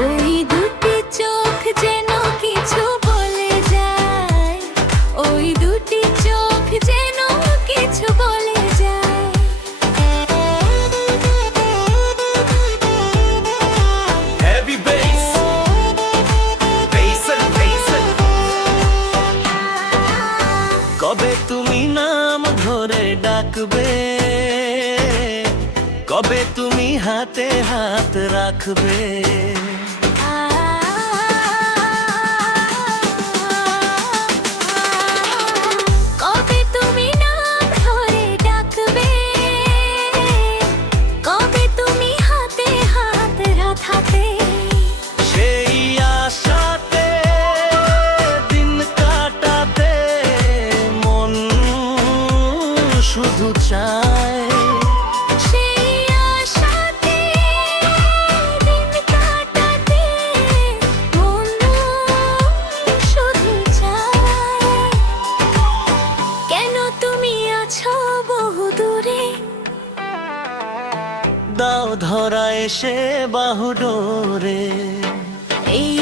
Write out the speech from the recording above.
ওই দুটি চোখ যেন কিছু বলে যায়, ওই দুটি চোখ যেন কিছু বলে যায়। Heavy bass, bass and bass and কবে তুমি নাম ধরে ডাকবে, কবে তুমি হাতে হাত রাখবে। কবে তুমি নাম ধরে ডাকবে, কবে তুমি হাতে হাত রাখাবে। সেই আশাতে দিন কাটাতে মন শুধু চায়। সেই আশাতে দিন কাটাতে মন শুধু চায়। কেন তুমি আছো বহু দূরে, দাও ধরা এসে বাহু ডোরে। এই